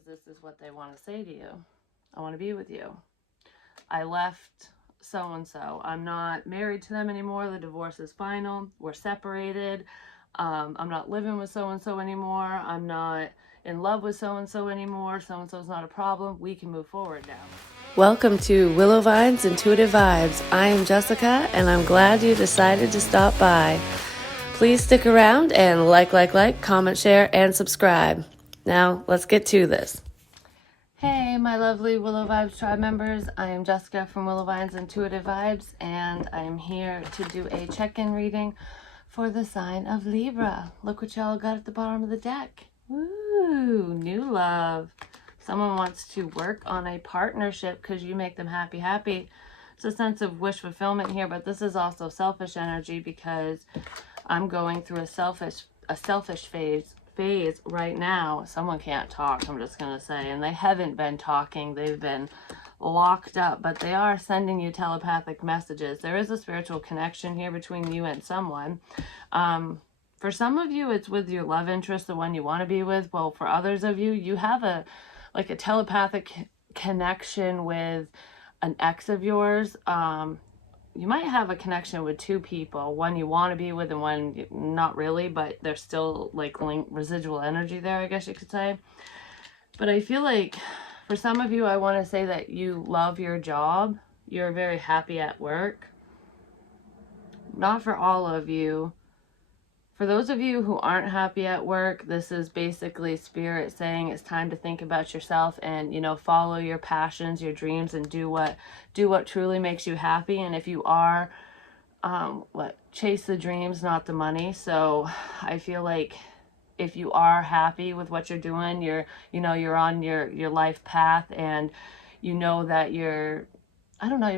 because this is what they want to say to you. I want to be with you. I left so-and-so. I'm not married to them anymore. The divorce is final. We're separated. I'm not living with so-and-so anymore. I'm not in love with so-and-so anymore. So-and-so's not a problem. We can move forward now. Welcome to Willow Vine's Intuitive Vibes. I am Jessica, and I'm glad you decided to stop by. Please stick around and like, comment, share, and subscribe. Now, let's get to this. Hey, my lovely Willow Vibes tribe members. I am Jessica from Willow Vine's Intuitive Vibes, and I am here to do a check-in reading for the sign of Libra. Look what y'all got at the bottom of the deck. Woo, new love. Someone wants to work on a partnership because you make them happy. It's a sense of wish fulfillment here, but this is also selfish energy because I'm going through a selfish phase right now. Someone can't talk, I'm just gonna say, and they haven't been talking. They've been locked up, but they are sending you telepathic messages. There is a spiritual connection here between you and someone. For some of you, it's with your love interest, the one you want to be with. Well, for others of you, you have a telepathic connection with an ex of yours. You might have a connection with two people, one you want to be with and one not really, but there's still like residual energy there, I guess you could say. But I feel like for some of you, I want to say that you love your job. You're very happy at work. Not for all of you. For those of you who aren't happy at work, this is basically spirit saying it's time to think about yourself and, follow your passions, your dreams, and do what truly makes you happy. And if you are, chase the dreams, not the money. So I feel like if you are happy with what you're doing, you're on your life path, and that you're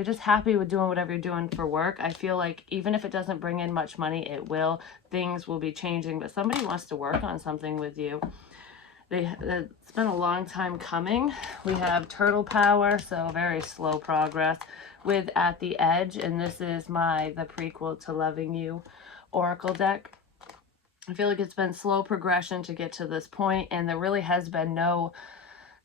just happy with doing whatever you're doing for work. I feel like even if it doesn't bring in much money, things will be changing, but somebody wants to work on something with you. It's been a long time coming. We have turtle power, so very slow progress with At the Edge, and this is the prequel to Loving You oracle deck. I feel like it's been slow progression to get to this point, and there really has been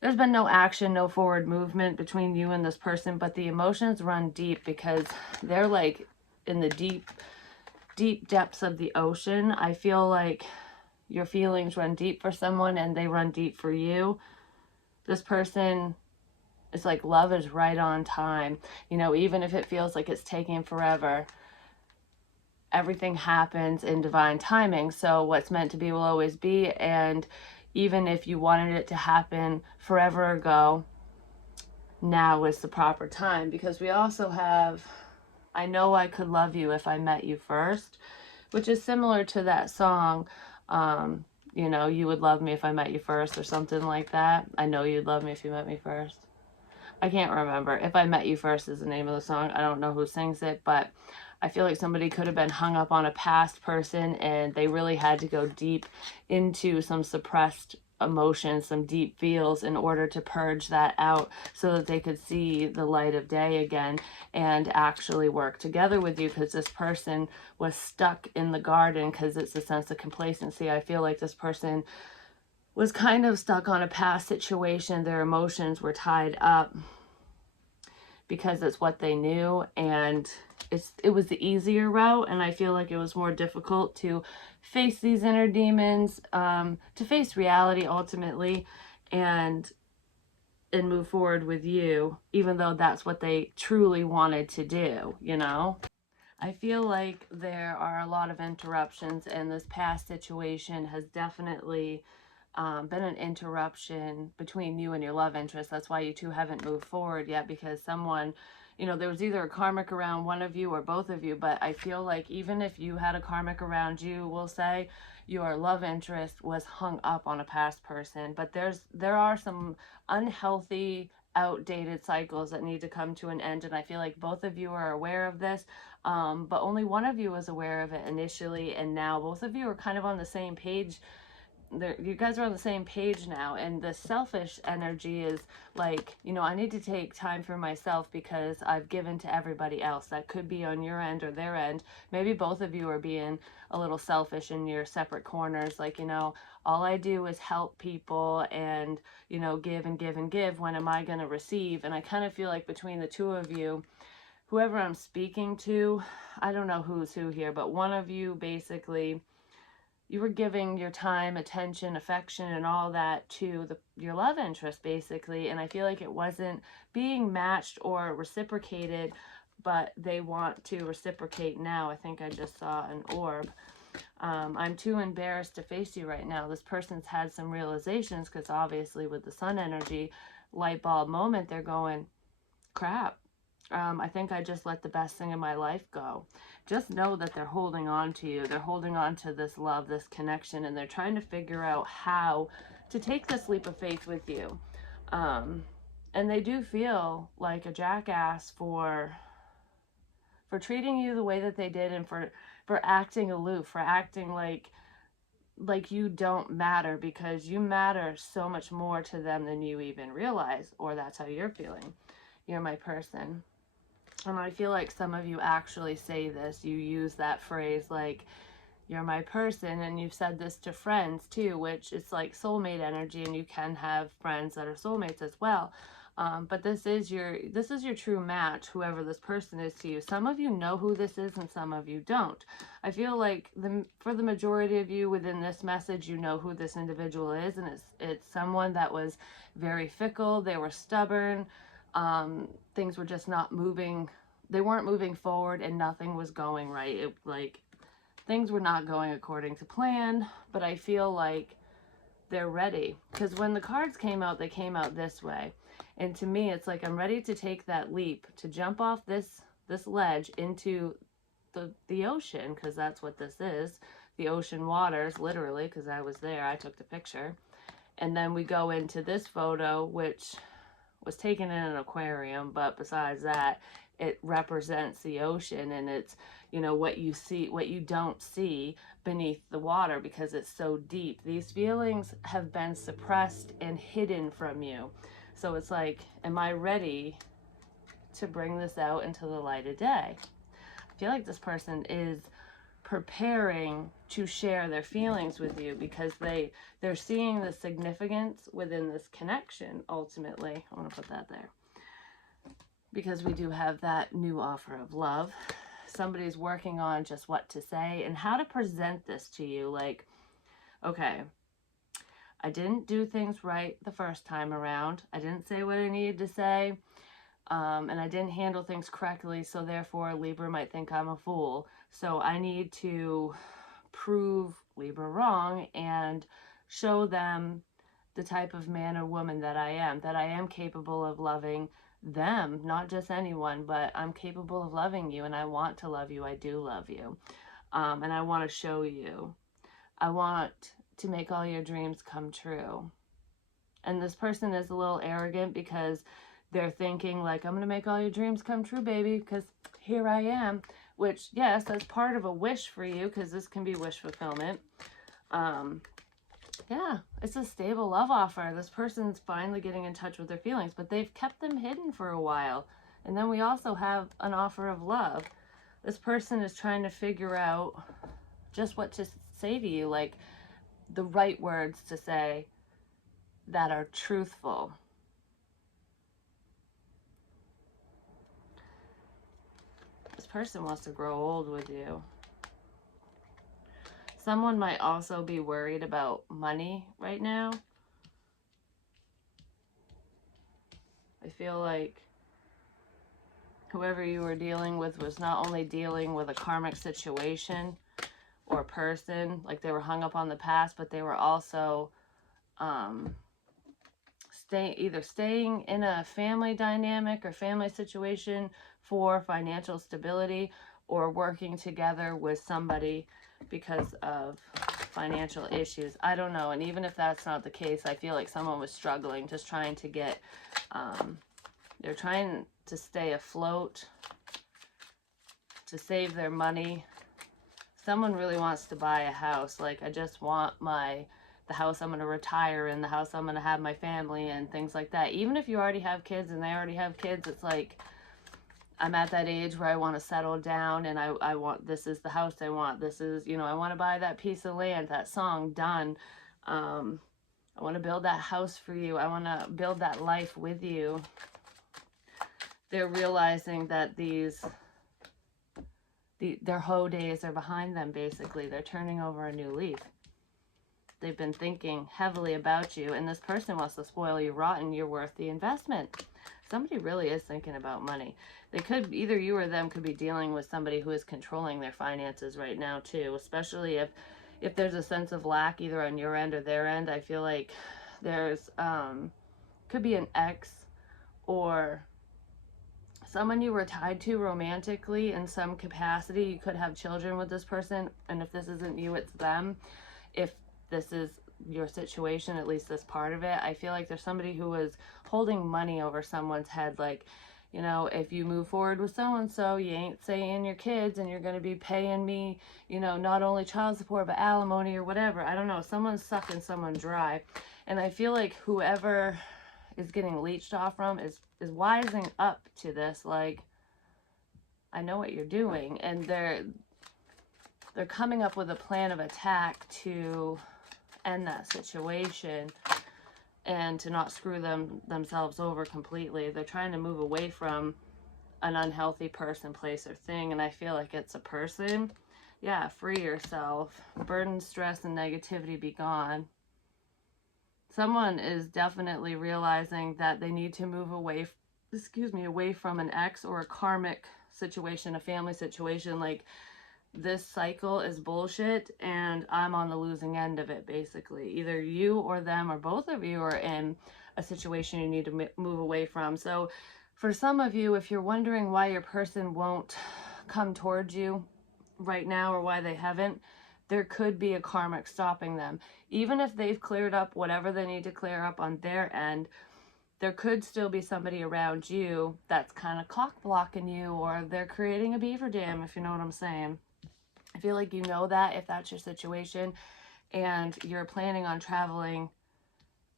there's been no action, no forward movement between you and this person, but the emotions run deep because they're like in the deep depths of the ocean. I feel like your feelings run deep for someone and they run deep for you. This person, it's like love is right on time. Even if it feels like it's taking forever, everything happens in divine timing. So what's meant to be will always be, and even if you wanted it to happen forever ago, now is the proper time. Because we also have, I know I could love you if I met you first, which is similar to that song, you would love me if I met you first, or something like that. I know you'd love me if you met me first. I can't remember. If I Met You First is the name of the song. I don't know who sings it, but I feel like somebody could have been hung up on a past person and they really had to go deep into some suppressed emotions, some deep feels in order to purge that out so that they could see the light of day again and actually work together with you, because this person was stuck in the garden because it's a sense of complacency. I feel like this person was kind of stuck on a past situation. Their emotions were tied up because it's what they knew, and it was the easier route, and I feel like it was more difficult to face these inner demons, to face reality ultimately, and move forward with you, even though that's what they truly wanted to do. I feel like there are a lot of interruptions, and this past situation has definitely been an interruption between you and your love interest. That's why you two haven't moved forward yet, because someone, there was either a karmic around one of you or both of you. But I feel like even if you had a karmic around you, we'll say, your love interest was hung up on a past person. But there are some unhealthy, outdated cycles that need to come to an end, and I feel like both of you are aware of this, but only one of you was aware of it initially, and now both of you are kind of on the same page you guys are on the same page now, and the selfish energy is like, you know, I need to take time for myself because I've given to everybody else. That could be on your end or their end. Maybe both of you are being a little selfish in your separate corners, like, you know, all I do is help people and, you know, give and give and give. When am I going to receive? And I kind of feel like between the two of you, whoever I'm speaking to, I don't know who's who here, but one of you basically, you were giving your time, attention, affection, and all that to your love interest, basically. And I feel like it wasn't being matched or reciprocated, but they want to reciprocate now. I think I just saw an orb. I'm too embarrassed to face you right now. This person's had some realizations because obviously with the sun energy, light bulb moment, they're going, crap. I think I just let the best thing in my life go. Just know that they're holding on to you. They're holding on to this love, this connection, and they're trying to figure out how to take this leap of faith with you. And they do feel like a jackass for treating you the way that they did, and for acting aloof, for acting like you don't matter, because you matter so much more to them than you even realize, or that's how you're feeling. You're my person. And I feel like some of you actually say this. You use that phrase like, you're my person, and you've said this to friends too, which is like soulmate energy, and you can have friends that are soulmates as well. But this is your true match, whoever this person is to you. Some of you know who this is and some of you don't. I feel like for the majority of you within this message, you know who this individual is, and it's someone that was very fickle. They were stubborn. Things were just not moving. They weren't moving forward, and nothing was going right. Things were not going according to plan, but I feel like they're ready, because when the cards came out, they came out this way. And to me, it's like, I'm ready to take that leap, to jump off this ledge into the ocean, because that's what this is. The ocean waters, literally, because I was there. I took the picture. And then we go into this photo, which was taken in an aquarium, but besides that, it represents the ocean, and it's, you know, what you see, what you don't see beneath the water, because it's so deep. These feelings have been suppressed and hidden from you. So it's like, am I ready to bring this out into the light of day? I feel like this person is preparing to share their feelings with you, because they're seeing the significance within this connection. Ultimately, I want to put that there, because we do have that new offer of love. Somebody's working on just what to say and how to present this to you. Like, okay, I didn't do things right the first time around. I didn't say what I needed to say. And I didn't handle things correctly, so therefore Libra might think I'm a fool. So I need to prove Libra wrong and show them the type of man or woman that I am capable of loving them, not just anyone, but I'm capable of loving you, and I want to love you. I do love you. And I want to show you. I want to make all your dreams come true. And this person is a little arrogant, because they're thinking like, I'm going to make all your dreams come true, baby, because here I am. Which, yes, that's part of a wish for you, because this can be wish fulfillment. Yeah, it's a stable love offer. This person's finally getting in touch with their feelings, but they've kept them hidden for a while. And then we also have an offer of love. This person is trying to figure out just what to say to you, like the right words to say that are truthful. This person wants to grow old with you. Someone might also be worried about money right now. I feel like whoever you were dealing with was not only dealing with a karmic situation or person, like they were hung up on the past, but they were also either staying in a family dynamic or family situation for financial stability, or working together with somebody because of financial issues. I don't know. And even if that's not the case, I feel like someone was struggling, just trying to get, they're trying to stay afloat, to save their money. Someone really wants to buy a house. Like, I just want my the house I'm going to retire in, the house I'm going to have my family and things like that. Even if you already have kids and they already have kids, it's like, I'm at that age where I want to settle down, and I want, this is the house I want. This is, you know, I want to buy that piece of land, that song, done. I want to build that house for you. I want to build that life with you. They're realizing that their hoe days are behind them, basically. They're turning over a new leaf. They've been thinking heavily about you, and this person wants to spoil you rotten. You're worth the investment. Somebody really is thinking about money. They could, either you or them could be dealing with somebody who is controlling their finances right now too, especially if there's a sense of lack either on your end or their end. I feel like there's could be an ex or someone you were tied to romantically in some capacity. You could have children with this person, and if this isn't you, it's them. If this is your situation, at least this part of it, I feel like there's somebody who is holding money over someone's head, like, you know, if you move forward with so-and-so, you ain't saying your kids, and you're going to be paying me, you know, not only child support, but alimony or whatever. I don't know. Someone's sucking someone dry. And I feel like whoever is getting leached off from is wising up to this, like, I know what you're doing. And they're coming up with a plan of attack to end that situation and to not screw themselves over completely. They're trying to move away from an unhealthy person, place, or thing, and I feel like it's a person. Yeah, free yourself. Burden, stress, and negativity be gone. Someone is definitely realizing that they need to move away, away from an ex or a karmic situation, a family situation. Like, this cycle is bullshit and I'm on the losing end of it, basically. Either you or them or both of you are in a situation you need to move away from. So for some of you, if you're wondering why your person won't come towards you right now or why they haven't, there could be a karmic stopping them. Even if they've cleared up whatever they need to clear up on their end, there could still be somebody around you that's kind of cock blocking you, or they're creating a beaver dam, if you know what I'm saying. I feel like you know that if that's your situation and you're planning on traveling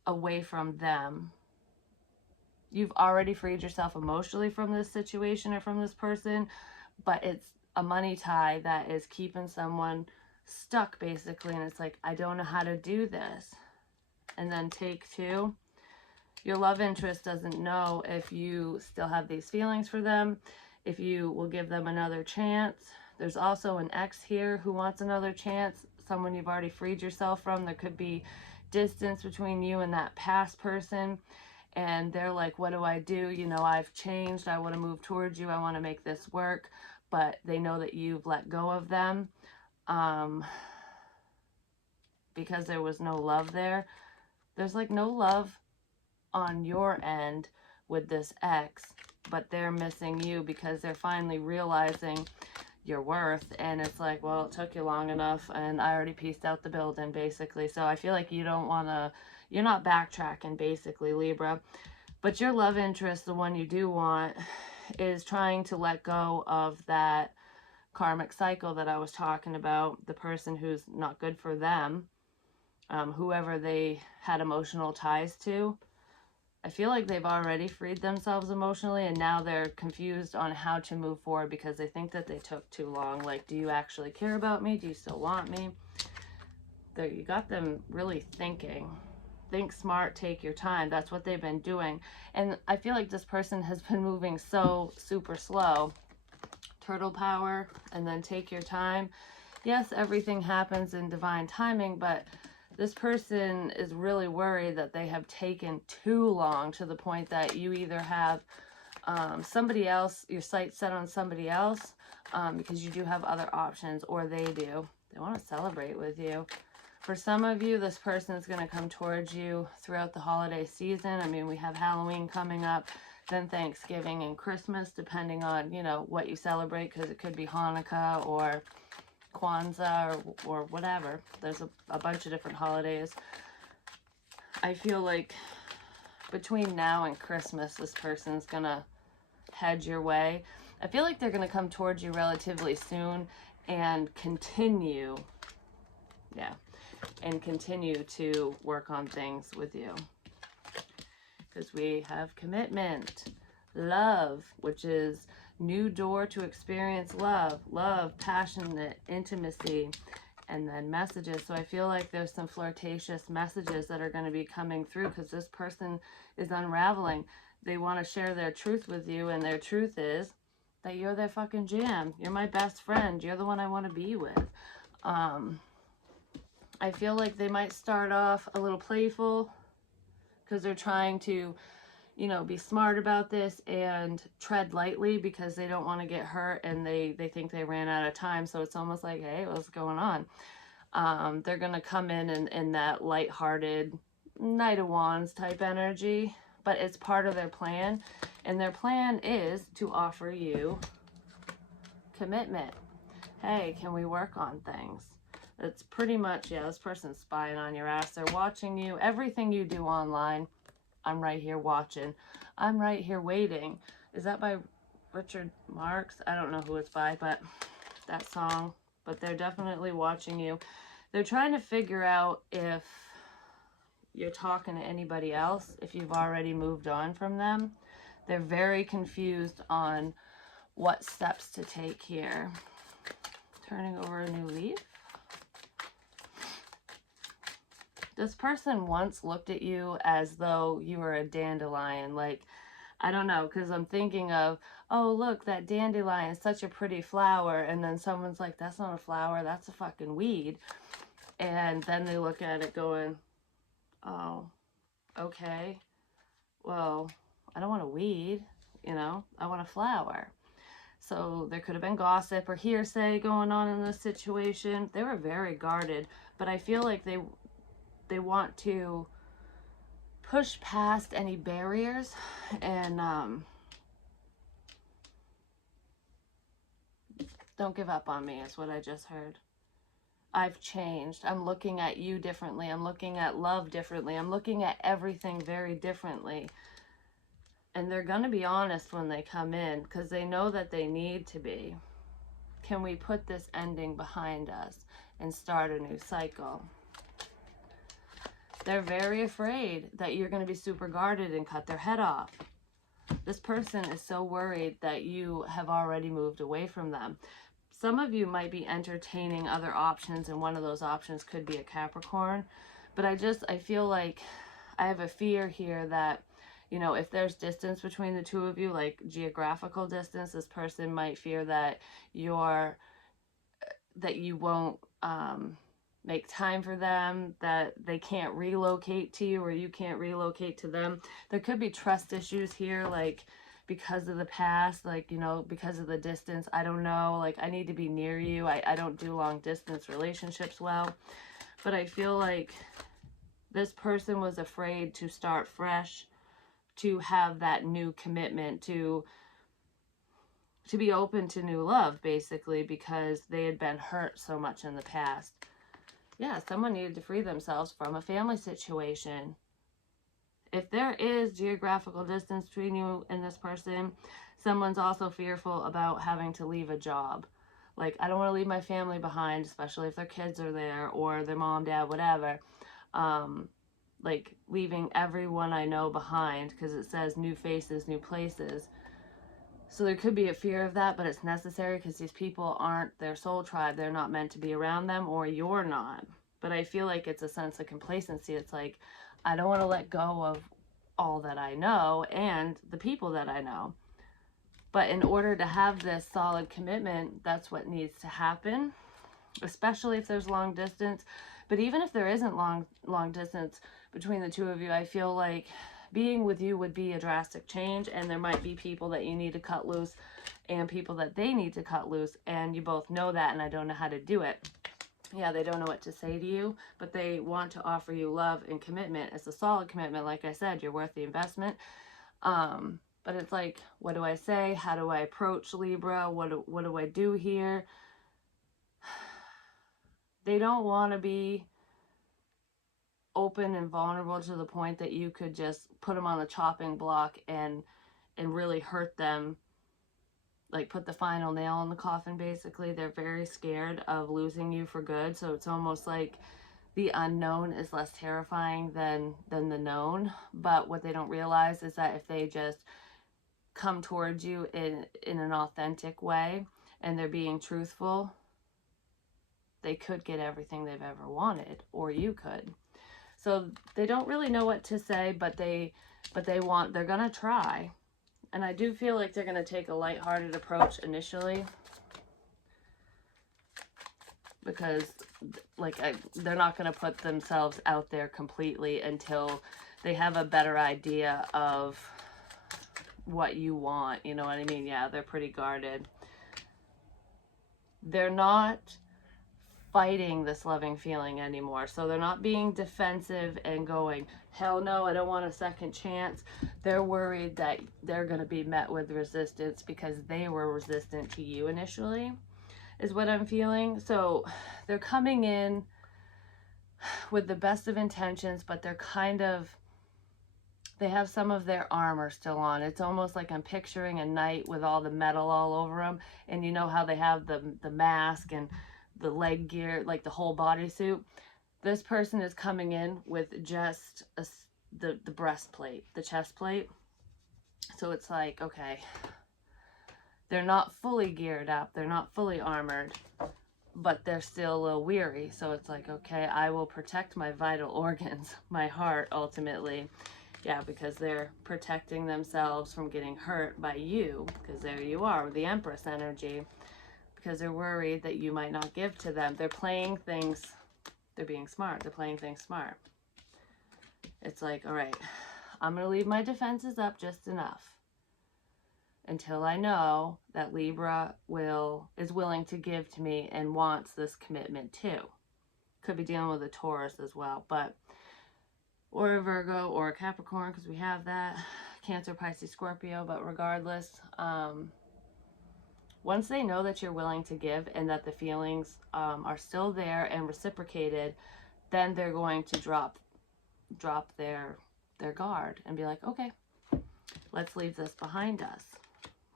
away from them. You've already freed yourself emotionally from this situation or from this person, but it's a money tie that is keeping someone stuck, basically. And it's like, I don't know how to do this. And then take two. Your love interest doesn't know if you still have these feelings for them, if you will give them another chance. There's also an ex here who wants another chance, someone you've already freed yourself from. There could be distance between you and that past person, and they're like, what do I do? You know, I've changed. I want to move towards you. I want to make this work, but they know that you've let go of them because there was no love there. There's like no love on your end with this ex, but they're missing you because they're finally realizing your worth. And it's like, well, it took you long enough and I already pieced out the building, basically. So I feel like you don't want to, you're not backtracking, basically, Libra. But your love interest, the one you do want, is trying to let go of that karmic cycle that I was talking about, the person who's not good for them, whoever they had emotional ties to. I feel like they've already freed themselves emotionally, and now they're confused on how to move forward because they think that they took too long. Like, do you actually care about me? Do you still want me? There, you got them really thinking. Think smart, take your time. That's what they've been doing. And I feel like this person has been moving so super slow. Turtle power, and then take your time. Yes, everything happens in divine timing, but this person is really worried that they have taken too long, to the point that you either have somebody else, your sights set on somebody else, because you do have other options, or they do. They want to celebrate with you. For some of you, this person is going to come towards you throughout the holiday season. I mean, we have Halloween coming up, then Thanksgiving and Christmas, depending on, you know, what you celebrate, because it could be Hanukkah or Kwanzaa or whatever. There's a bunch of different holidays. I feel like between now and Christmas, this person's gonna head your way. I feel like they're gonna come towards you relatively soon and continue. Yeah. and continue to work on things with you. Because we have commitment, love, which is new door to experience love, passionate, intimacy, and then messages. So I feel like there's some flirtatious messages that are going to be coming through because this person is unraveling. They want to share their truth with you, and their truth is that you're their fucking jam. You're my best friend. You're the one I want to be with. I feel like they might start off a little playful because they're trying to, you know, be smart about this and tread lightly because they don't want to get hurt, and they think they ran out of time. So it's almost like, hey, what's going on? They're going to come in that lighthearted Knight of Wands type energy, but it's part of their plan. And their plan is to offer you commitment. Hey, can we work on things? It's pretty much, yeah, this person's spying on your ass. They're watching you. Everything you do online, I'm right here watching. I'm right here waiting. Is that by Richard Marx? I don't know who it's by, but that song. But they're definitely watching you. They're trying to figure out if you're talking to anybody else, if you've already moved on from them. They're very confused on what steps to take here. Turning over a new leaf. This person once looked at you as though you were a dandelion. Like, I don't know, because I'm thinking of, oh, look, that dandelion is such a pretty flower. And then someone's like, that's not a flower, that's a fucking weed. And then they look at it going, oh, okay, well, I don't want a weed, you know, I want a flower. So there could have been gossip or hearsay going on in this situation. They were very guarded, but I feel like they want to push past any barriers and don't give up on me is what I just heard. I've changed. I'm looking at you differently. I'm looking at love differently. I'm looking at everything very differently. And they're going to be honest when they come in because they know that they need to be. Can we put this ending behind us and start a new cycle? They're very afraid that you're going to be super guarded and cut their head off. This person is so worried that you have already moved away from them. Some of you might be entertaining other options, and one of those options could be a Capricorn. But I feel like I have a fear here that, you know, if there's distance between the two of you, like geographical distance, this person might fear that you won't make time for them, that they can't relocate to you or you can't relocate to them. There could be trust issues here, like because of the past, like, you know, because of the distance. I don't know, like I need to be near you. I don't do long distance relationships well, but I feel like this person was afraid to start fresh, to have that new commitment, to be open to new love, basically, because they had been hurt so much in the past. Yeah, someone needed to free themselves from a family situation. If there is geographical distance between you and this person, someone's also fearful about having to leave a job. Like, I don't want to leave my family behind, especially if their kids are there or their mom, dad, whatever. Like leaving everyone I know behind because it says new faces, new places. So there could be a fear of that, but it's necessary because these people aren't their soul tribe. They're not meant to be around them, or you're not. But I feel like it's a sense of complacency. It's like, I don't want to let go of all that I know and the people that I know. But in order to have this solid commitment, that's what needs to happen, especially if there's long distance. But even if there isn't long distance between the two of you, I feel like being with you would be a drastic change, and there might be people that you need to cut loose and people that they need to cut loose, and you both know that, and I don't know how to do it. Yeah, they don't know what to say to you, but they want to offer you love and commitment. It's a solid commitment. Like I said, you're worth the investment. But it's like, what do I say? How do I approach Libra? What do I do here? They don't want to be open and vulnerable to the point that you could just put them on the chopping block and really hurt them, like put the final nail in the coffin. Basically, they're very scared of losing you for good. So it's almost like the unknown is less terrifying than the known. But what they don't realize is that if they just come towards you in an authentic way and they're being truthful, they could get everything they've ever wanted, or you could. So they don't really know what to say, but they're gonna try. And I do feel like they're gonna take a lighthearted approach initially, because they're not gonna put themselves out there completely until they have a better idea of what you want. You know what I mean? Yeah, they're pretty guarded. They're not fighting this loving feeling anymore. So they're not being defensive and going, hell no, I don't want a second chance. They're worried that they're going to be met with resistance because they were resistant to you initially, is what I'm feeling. So they're coming in with the best of intentions, but they have some of their armor still on. It's almost like I'm picturing a knight with all the metal all over them. And you know how they have the mask and the leg gear, like the whole bodysuit. This person is coming in with just the breastplate, the chest plate. So it's like, okay, they're not fully geared up, they're not fully armored, but they're still a little weary. So it's like, okay, I will protect my vital organs, my heart ultimately. Yeah, because they're protecting themselves from getting hurt by you, because there you are with the Empress energy, because they're worried that you might not give to them. They're playing things, they're being smart, they're playing things smart. It's like, all right, I'm going to leave my defenses up just enough until I know that Libra is willing to give to me and wants this commitment too. Could be dealing with a Taurus as well, but or a Virgo or a Capricorn, because we have that, Cancer, Pisces, Scorpio. But regardless, once they know that you're willing to give and that the feelings are still there and reciprocated, then they're going to drop their guard and be like, okay, let's leave this behind us,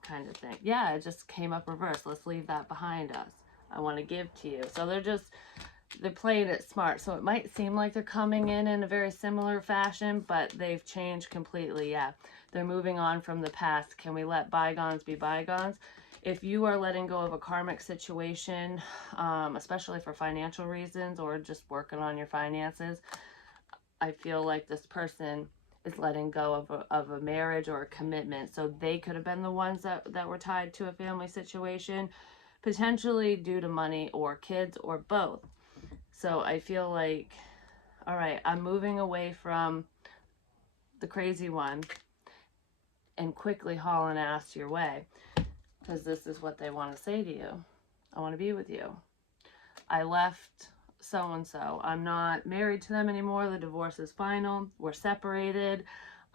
kind of thing. Yeah, it just came up reverse. Let's leave that behind us. I want to give to you. So they're playing it smart. So it might seem like they're coming in a very similar fashion, but they've changed completely. Yeah, they're moving on from the past. Can we let bygones be bygones? If you are letting go of a karmic situation, especially for financial reasons or just working on your finances, I feel like this person is letting go of a marriage or a commitment. So they could have been the ones that were tied to a family situation, potentially due to money or kids or both. So I feel like, all right, I'm moving away from the crazy one and quickly hauling ass your way, because this is what they want to say to you. I want to be with you. I left so-and-so. I'm not married to them anymore. The divorce is final. We're separated.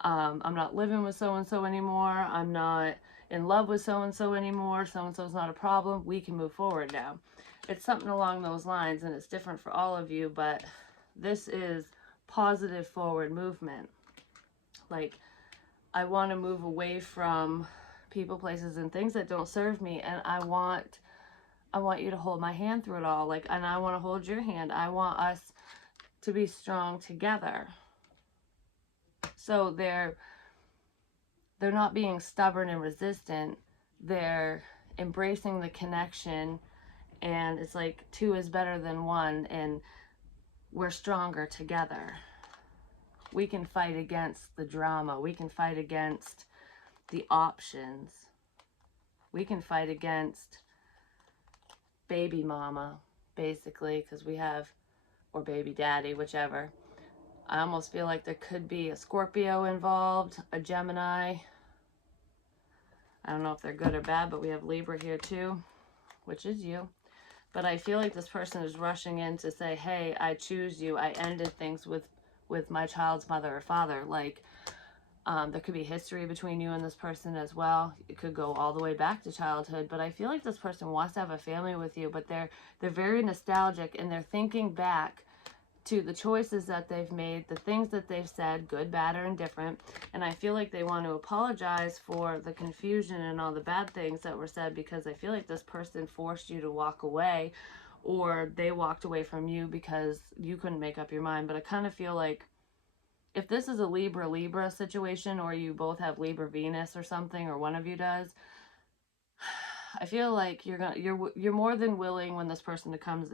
I'm not living with so-and-so anymore. I'm not in love with so-and-so anymore. So-and-so's not a problem. We can move forward now. It's something along those lines, and it's different for all of you, but this is positive forward movement. Like, I want to move away from people, places, and things that don't serve me, and I want you to hold my hand through it all. Like, and I want to hold your hand. I want us to be strong together. So they're not being stubborn and resistant. They're embracing the connection, and it's like two is better than one, and we're stronger together. We can fight against the drama. We can fight against the options. We can fight against baby mama, basically, because we have, or baby daddy, whichever. I almost feel like there could be a Scorpio involved, a Gemini. I don't know if they're good or bad, but we have Libra here too, which is you. But I feel like this person is rushing in to say, hey, I choose you. I ended things with my child's mother or father. Like, there could be history between you and this person as well. It could go all the way back to childhood, but I feel like this person wants to have a family with you, but they're very nostalgic, and they're thinking back to the choices that they've made, the things that they've said, good, bad, or indifferent. And I feel like they want to apologize for the confusion and all the bad things that were said, because I feel like this person forced you to walk away, or they walked away from you because you couldn't make up your mind. But I kind of feel like if this is a Libra situation, or you both have Libra Venus or something, or one of you does, I feel like you're more than willing when this person comes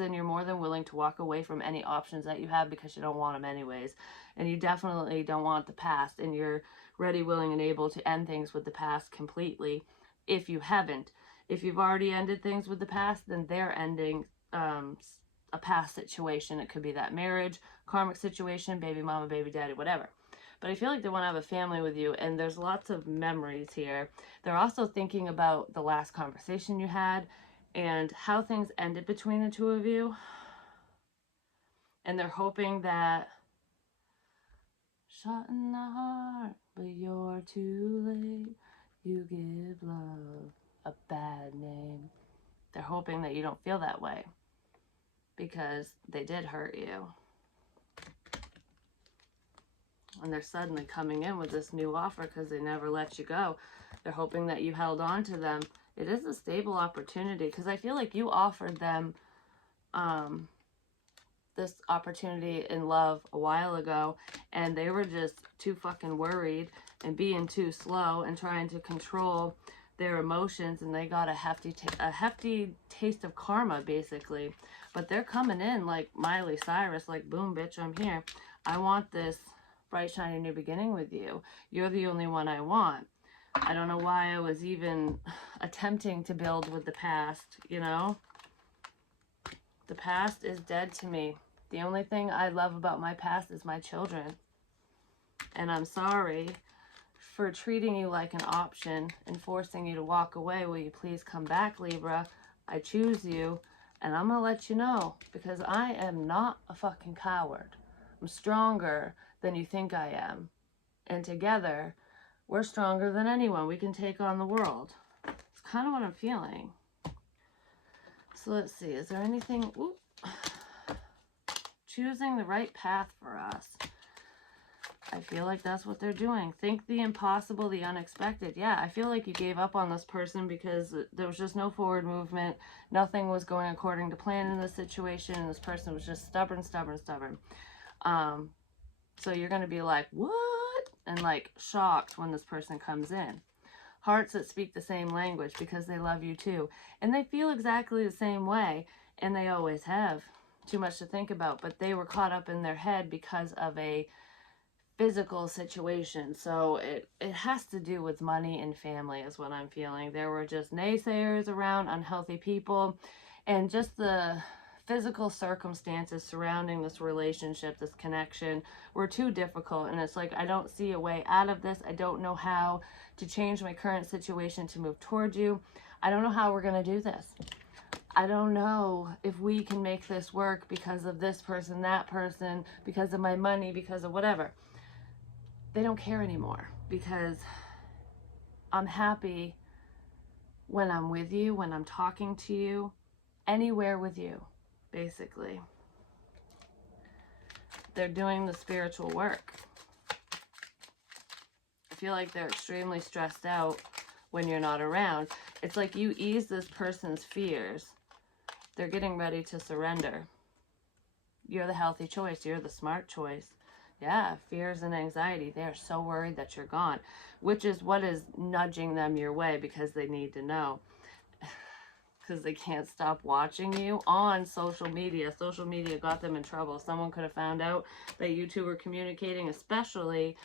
in, you're more than willing to walk away from any options that you have because you don't want them anyways, and you definitely don't want the past, and you're ready, willing, and able to end things with the past completely. If you haven't, if you've already ended things with the past, then they're ending a past situation. It could be that marriage, karmic situation, baby mama, baby daddy, whatever. But I feel like they want to have a family with you, and there's lots of memories here. They're also thinking about the last conversation you had and how things ended between the two of you. And they're hoping that shot in the heart, but you're too late. You give love a bad name. They're hoping that you don't feel that way because they did hurt you. And they're suddenly coming in with this new offer because they never let you go. They're hoping that you held on to them. It is a stable opportunity because I feel like you offered them this opportunity in love a while ago, and they were just too fucking worried and being too slow and trying to control their emotions, and they got a hefty taste of karma basically. But they're coming in like Miley Cyrus, like, boom bitch, I'm here. I want this bright shiny new beginning with you. You're the only one I want. I don't know why I was even attempting to build with the past, you know? The past is dead to me. The only thing I love about my past is my children. And I'm sorry for treating you like an option and forcing you to walk away. Will you please come back, Libra? I choose you, and I'm gonna let you know because I am not a fucking coward. I'm stronger than you think I am. And together, we're stronger than anyone. We can take on the world. It's kind of what I'm feeling. So let's see, is there anything... Ooh. Choosing the right path for us. I feel like that's what they're doing. Think the impossible, the unexpected. Yeah, I feel like you gave up on this person because there was just no forward movement. Nothing was going according to plan in this situation. And this person was just stubborn. So you're going to be like, what? And like shocked when this person comes in. Hearts that speak the same language because they love you too. And they feel exactly the same way. And they always have. Too much to think about. But they were caught up in their head because of a physical situation. So it has to do with money and family is what I'm feeling. There were just naysayers around, unhealthy people, and just the physical circumstances surrounding this relationship, this connection, were too difficult. And it's like, I don't see a way out of this. I don't know how to change my current situation to move towards you. I don't know how we're going to do this. I don't know if we can make this work because of this person, that person, because of my money, because of whatever. They don't care anymore because I'm happy when I'm with you, when I'm talking to you, anywhere with you, basically. They're doing the spiritual work. I feel like they're extremely stressed out when you're not around. It's like you ease this person's fears. They're getting ready to surrender. You're the healthy choice. You're the smart choice. Yeah, fears and anxiety. They are so worried that you're gone, which is what is nudging them your way because they need to know. Because they can't stop watching you on social media. Social media got them in trouble. Someone could have found out that you two were communicating, especially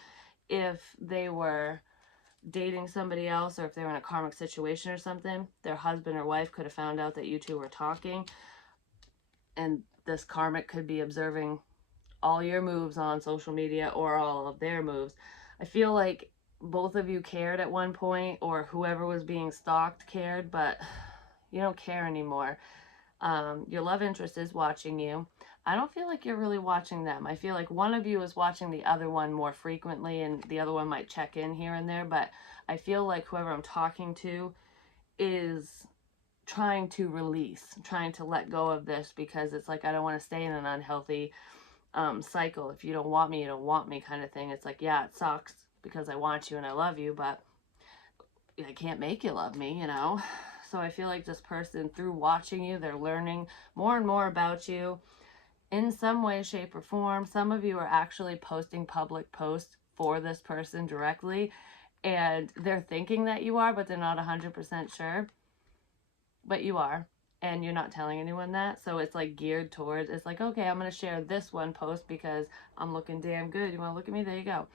if they were dating somebody else or if they were in a karmic situation or something. Their husband or wife could have found out that you two were talking, and this karmic could be observing all your moves on social media or all of their moves. I feel like both of you cared at one point, or whoever was being stalked cared, but you don't care anymore. Your love interest is watching you. I don't feel like you're really watching them. I feel like one of you is watching the other one more frequently, and the other one might check in here and there, but I feel like whoever I'm talking to is trying to release, trying to let go of this, because it's like, I don't want to stay in an unhealthy cycle. If you don't want me, you don't want me kind of thing. It's like, yeah, it sucks because I want you and I love you, but I can't make you love me, you know? So I feel like this person, through watching you, they're learning more and more about you in some way, shape, or form. Some of you are actually posting public posts for this person directly, and they're thinking that you are, but they're not 100% sure. But you are, and you're not telling anyone that. So it's like geared towards, it's like, okay, I'm going to share this one post because I'm looking damn good. You want to look at me? There you go.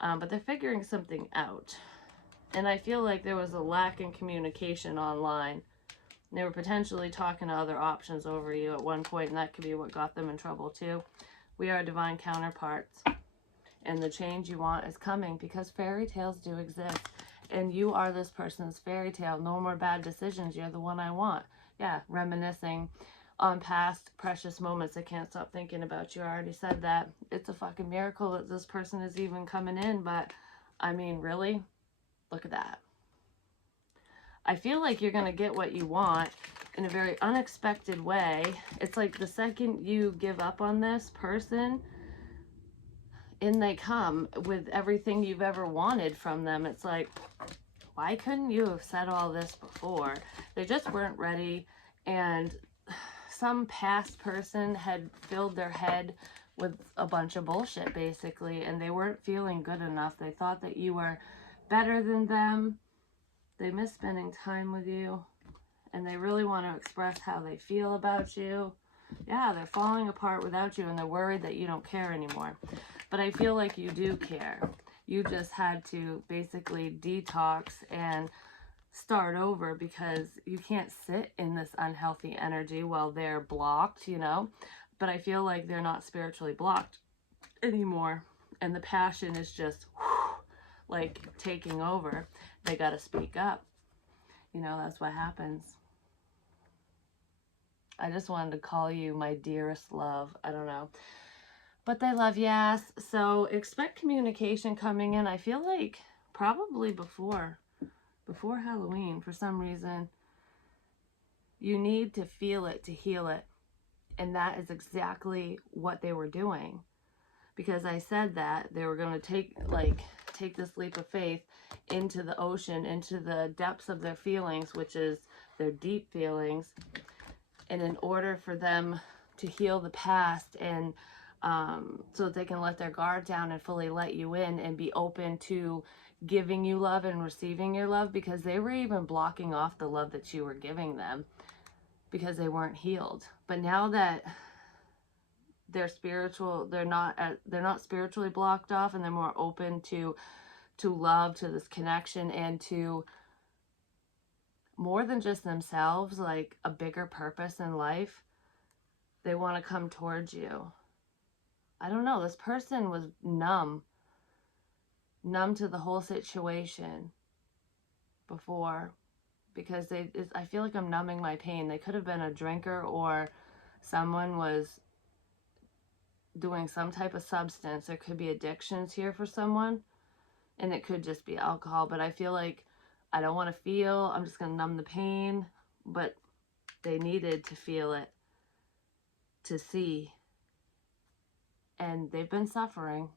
But they're figuring something out. And I feel like there was a lack in communication online. They were potentially talking to other options over you at one point, and that could be what got them in trouble too. We are divine counterparts, and the change you want is coming because fairy tales do exist. And you are this person's fairy tale. No more bad decisions. You're the one I want. Yeah, reminiscing on past precious moments. I can't stop thinking about you. I already said that. It's a fucking miracle that this person is even coming in, but I mean, really? Look at that. I feel like you're going to get what you want in a very unexpected way. It's like the second you give up on this person, in they come with everything you've ever wanted from them. It's like, why couldn't you have said all this before? They just weren't ready, and some past person had filled their head with a bunch of bullshit, basically, and they weren't feeling good enough. They thought that you were better than them. They miss spending time with you, and they really want to express how they feel about you. Yeah, they're falling apart without you, and they're worried that you don't care anymore. But I feel like you do care. You just had to basically detox and start over because you can't sit in this unhealthy energy while they're blocked, you know? But I feel like they're not spiritually blocked anymore. And the passion is just like taking over. They got to speak up. You know, that's what happens. I just wanted to call you my dearest love. I don't know. But they love you ass. So expect communication coming in. I feel like probably before Halloween for some reason. You need to feel it to heal it. And that is exactly what they were doing. Because I said that they were going to take this leap of faith into the ocean, into the depths of their feelings, which is their deep feelings. And in order for them to heal the past and so that they can let their guard down and fully let you in and be open to giving you love and receiving your love, because they were even blocking off the love that you were giving them because they weren't healed. But now that they're spiritual, they're not spiritually blocked off, and they're more open to love, to this connection, and to more than just themselves, like a bigger purpose in life. They want to come towards you. I don't know, this person was numb to the whole situation before, because I feel like I'm numbing my pain. They could have been a drinker, or someone was doing some type of substance. There could be addictions here for someone, and it could just be alcohol. But I feel like I don't want to feel. I'm just going to numb the pain. But they needed to feel it to see. And they've been suffering.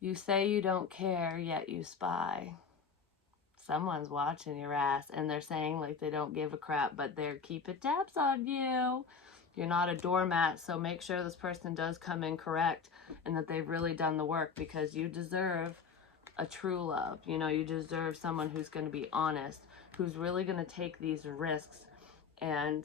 You say you don't care, yet you spy. Someone's watching your ass, and they're saying like they don't give a crap, but they're keeping tabs on you. You're not a doormat, so make sure this person does come in correct and that they've really done the work, because you deserve a true love. You know, you deserve someone who's going to be honest, who's really going to take these risks and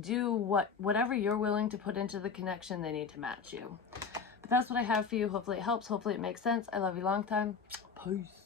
do whatever you're willing to put into the connection. They need to match you. But that's what I have for you. Hopefully it helps. Hopefully it makes sense. I love you long time. Peace.